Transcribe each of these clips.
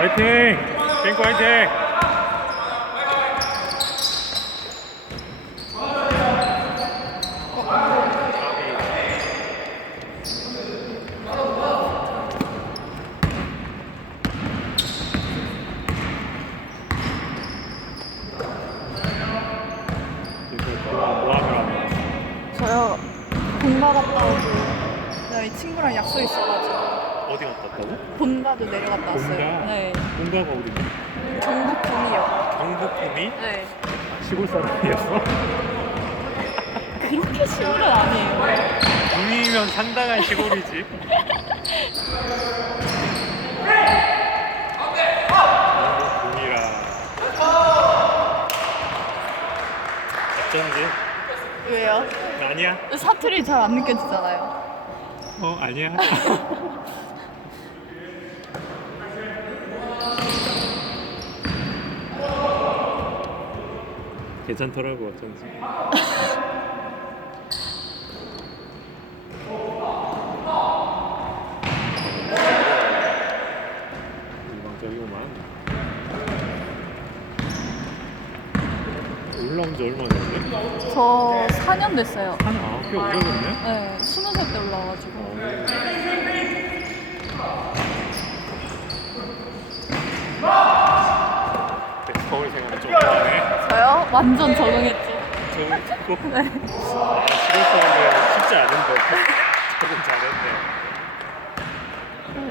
화이팅! 뱅크 화이팅! 저요 본가 갔다 오고 내가 이 친구랑 약속 있어가지고 어디 갔다 왔다고? 본가도 내려갔다 왔어요. 본가? 네. 본가가 어디지? 경북 군이요. 경북군이 네. 시골 사람이었어? 그렇게 시골은 아니에요. 군이면 상당한 시골이지. 어쩐지 왜요? 아니야? 사투리 잘 안 느껴지잖아요. 어 아니야? 괜찮더라고 어쩐지. 일방적이구만. 올라온 지 얼마 됐네? 저 4년 됐어요. 한 아홉 개 오래됐네? 네, 20살 때 올라와가지고. 네, 서울 생활 좀 오래 저요? 완전 적응했죠. 적응했고 네. 아, 시골 사람들은 쉽지 않은데 적응 잘했네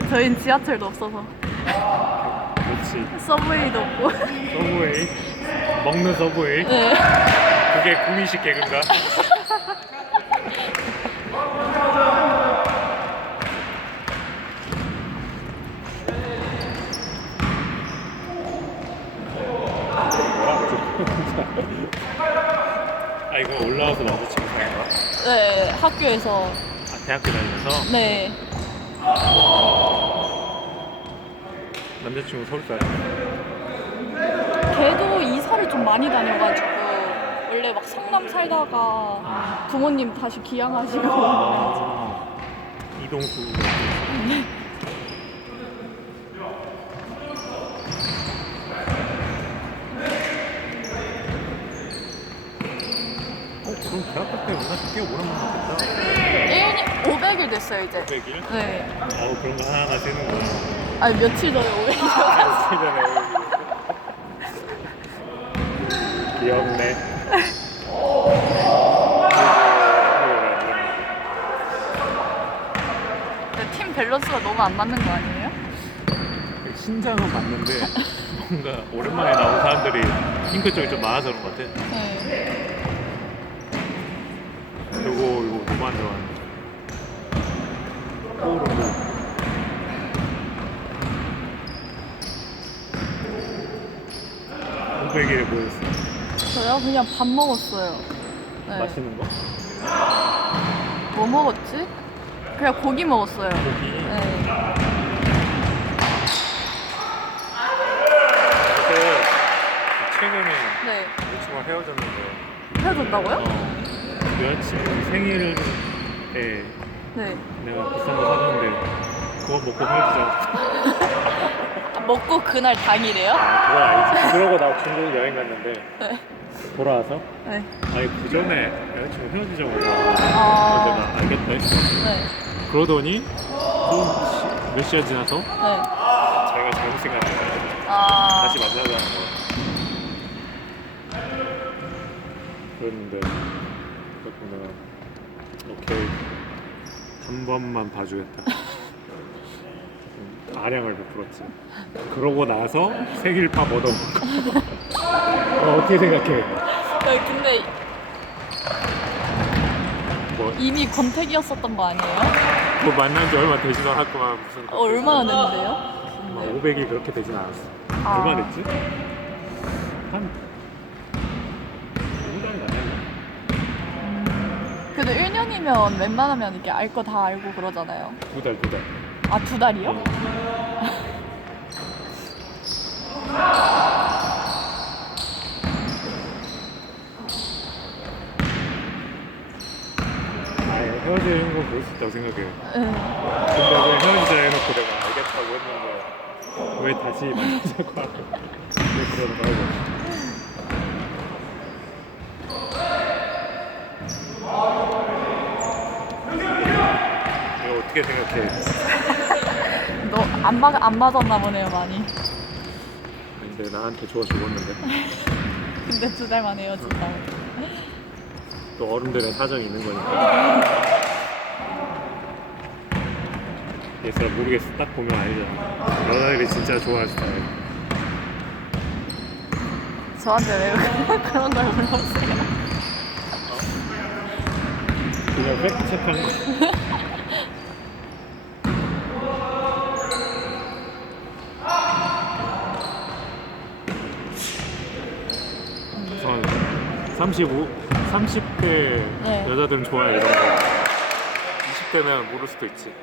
저희는 지하철도 없어서 그렇지 서브웨이도 없고. 서브웨이 먹는 서브웨이 네. 그게 구미식 개그인가? 아 이거 올라와서 남자친구 사는가? 네, 학교에서. 아 대학교 다니면서? 네. 남자친구 서울 사람? 걔도 이사를 좀 많이 다녀가지고 원래 막 성남 살다가 부모님 다시 귀향하시고. 아. 이동수 그럼 대학교 때 만나서 꽤 오랜만에 만났겠다. 1년 500일 됐어요 이제. 500일? 네. 아우 그런 거 하나하나 세는구나 아니 며칠 전에 500일 시간에 귀엽네. 팀 밸런스가 너무 안 맞는 거 아니에요? 신장은 맞는데 뭔가 오랜만에 나온 사람들이 핑크 쪽이 좀 많아서 그런 것 같아. 네 요거 요거 너무 안 좋아하는데 500일에 뭐였어? 저요? 그냥 밥 먹었어요 네. 맛있는 거? 뭐 먹었지? 그냥 고기 먹었어요 고기 네 최근에 네. 여자친구가 헤어졌는데 헤어졌다고요? 어, 여자친구 생일에 네 내가 비싼 거 사줬는데 그거 먹고 헤어지자 아, 먹고 그날 당일에요? 그건 아니지 그러고 나 중국 여행 갔는데 네. 돌아와서 네. 아니 그 전에 여자친구 헤어지자고 그래서 아. 내가 알겠다 했어 네. 그러더니 또몇 시간 지나서 네. 자기가 잘못 생각한 거야 아. 다시 만나자는 거야 그랬는데 오케이 한 번만 봐주겠다 음, 아량을 베풀었지 그러고 나서 생일밥 얻어먹고 어, 어떻게 생각해? 네, 근데 뭐, 이미 권태기였었던 거 아니에요? 뭐 만난 지 얼마 되지도 않았구만 무슨 어, 얼마나 됐는데요? 막 500이 그렇게 되진 않았어 아. 얼마 됐지? 한 2달이 나네 그래도 1년이면 웬만하면 이렇게 알 거 다 알고 그러잖아요. 두 달 두 달 아, 두 달이요? 아예 헤어지는 건 그럴 수 있다고 생각해요 네. 근데 왜 헤어지자 해놓고 내가 알겠다고 했는데 왜왜 다시 만나자고 하고 왜 그러는 거야 어떻게 생각해? 너 안 맞, 안 맞았나 보네요, 많이. 근데 나한테 좋아 죽었는데 근데 두 달 만에 헤어진다고. 또 어른들의 사정이 있는 거니까 얘들아 모르겠어 딱 보면 알잖아 여자들이 진짜 좋아할 스타일 저한테 왜 그런 걸 물어보세요? 그냥 팩트 체크하는 거 35, 30대 네. 여자들은 좋아해 이런 거 20대는 모를 수도 있지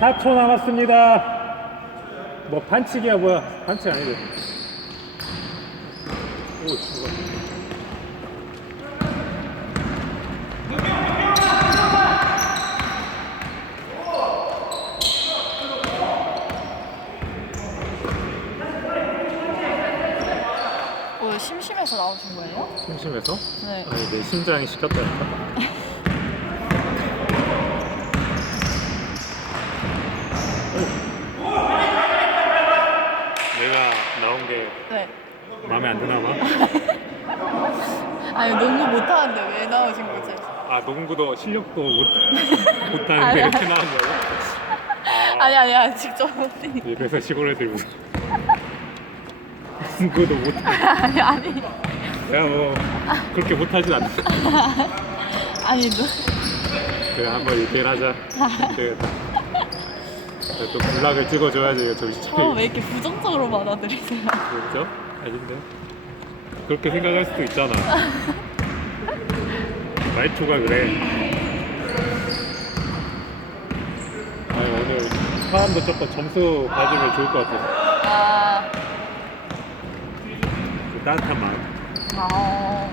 사초 남았습니다. 뭐 반칙이야 뭐야? 반칙 아니지? 오 죽어. 뭐 심심해서 나오신 거예요? 심심해서? 네. 아니 내 심장이 시켰다니까. 내가 나온 게 네. 마음에 안 드나 봐. 아니 농구 못하는데 왜 나오신 거지? 아 농구도 실력도 못 못하는데 이렇게 아니. 나왔냐고? 아니 아니 아니 직접 못해. 그래서 시골 애들 농구도 못. 아니 아니 내가 뭐 그렇게 못하진 않아. 아니 누 그래 한번 1대1 하자. 되겠다. 또 블락을 찍어줘야지 정신 어, 차리고. 왜 이렇게 부정적으로 받아들이세요? 그렇죠? 아닌데? 그렇게 생각할 수도 있잖아. 말투가 그래. 아니 오늘 사람도 조금 점수 받으면 좋을 것 같아서 아, 그 따뜻한 마음. 아,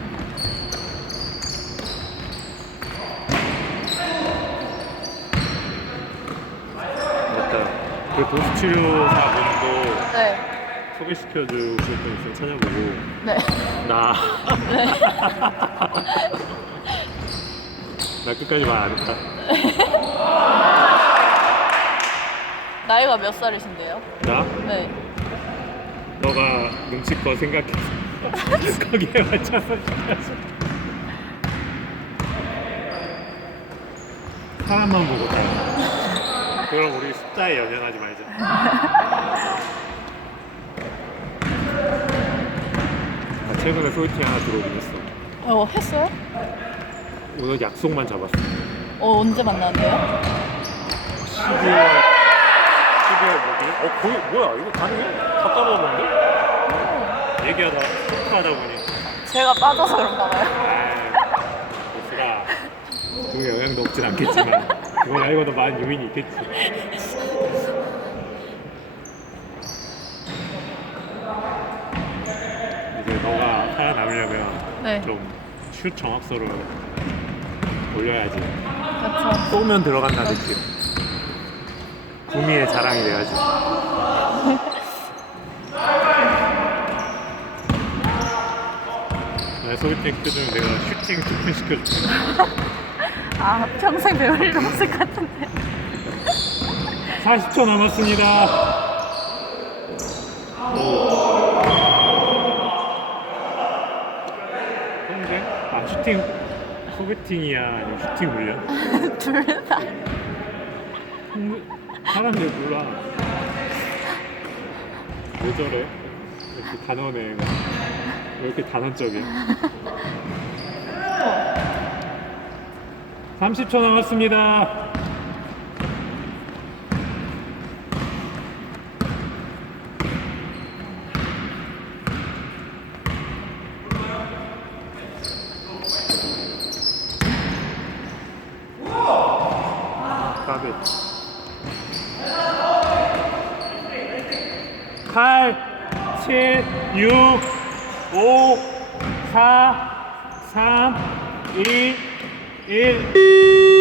맞다. 그 도수 치료사 분도 네, 소개시켜주실 분 있으면 찾아보고 네. 나. 나 끝까지 말 안 했다. 나이가 몇 살이신데요? 나? 네. 너가 눈치껏 생각해서 거기에 맞춰서. 사람만 보고 다. 그럼 우리 숫자에 연연하지 말자. 최근에 소개팅 하나 들어오긴 했어. 어, 했어요? 오늘 약속만 잡았어. 어, 언제 만났는데요? 12월 12월 뭐지? 어 거의 뭐야 이거 가능해? 다 까먹었는데? 얘기하다 토크하다 보니 제가 빠져서 그런가 봐요. 아이 보스가 그 영향도 없진 않겠지만 그걸 알고도 많은 요인이 있겠지 이제 너가 살아남으려면 네, 좀슛 정확도를 올려야지 그렇죠. 쏘면 들어간다 느낌 구미의 자랑이 돼야지 내 소개팅 때는 내가 슈팅 투표 시켜줄게 아, 평생 배울 일 없을 것 같은데. 40초 남았습니다 오. 형제? 아 슈팅 소개팅이야 아니면 슈팅 훈련? 둘 다. 음, 사람들 몰라. 왜 저래? 이렇게 단언해. 왜 이렇게 단언적이야? 30초 남았습니다. 가비. 8, 7, 6, 5, 4, 3, 2, 1. 다 따라잡았어.